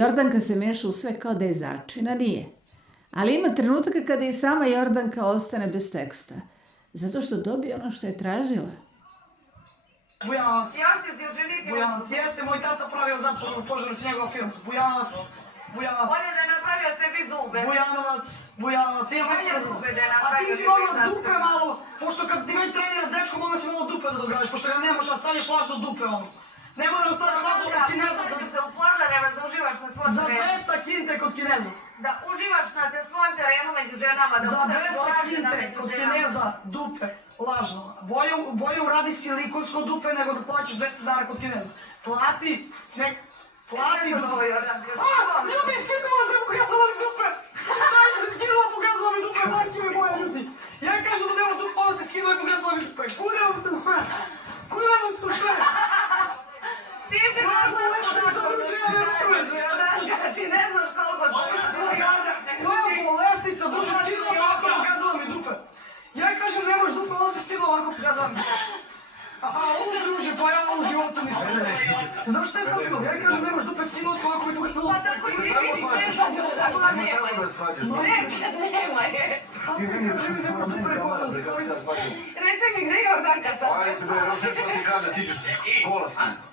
Jordanka se meša u sve kao da je začina, nije. Ali ima trenutka kada i sama Jordanka ostane bez teksta. Zato što dobije ono što je tražila. Bujanovac. Bujanovac. Jeste, moj tata pravio zatvornu požaruću njegov film. Bujanovac. Bujanovac. On je da je napravio sebi zube. Bujanovac. Bujanovac. On je zube da je A napravio ti si sebi mogla zube. dupe malo, pošto kad ti već trenira dečko, mogla si malo dupe da dograviš, pošto ga ne možeš da stanješ lažno dupe ono. Ne možeš da stanješ lažno kod Kineza Da u požareva da uživaš na svom za terenu. 200 kinte kod Kineza. Da uživaš na svom terenu među ženama. Da Za 200 kinte kod Kineza dupe, lažno. Bolje uradi silikonsko dupe nego da plaćaš 200 dana kod Kineza. Plati, nek... Plati dupe. Ljudi, skinula se, pokazala mi dupe! Tajno se skinula, pokazala mi dupe, bajci mi boje ljudi. Ja kažem da nema dupe, ona se skinula i pokazala mi dupe. Kunjamo se u sve! Kunjamo se u sve! Ti si ti ne znaš koliko Moja bolestica, druže, skinula se ovako, pokazala mi dupe. Ja kažem nemaš dupe, ona se skinula ovako, pokazala mi dupe. Aha, ovo druže, pa ja u životu nisam. Znaš šta je sad bilo? Ja kažem nemaš dupe, skinula se ovako i pokazala mi dupe. Pa tako i ti vidi sve sad da nemoj. Ne, sad nemoj. Kako se ja shvaćam? Reci mi gdje je Jordanka sad? Ajde, bre, još nešto ti kaže, ti ćeš kola skinuti.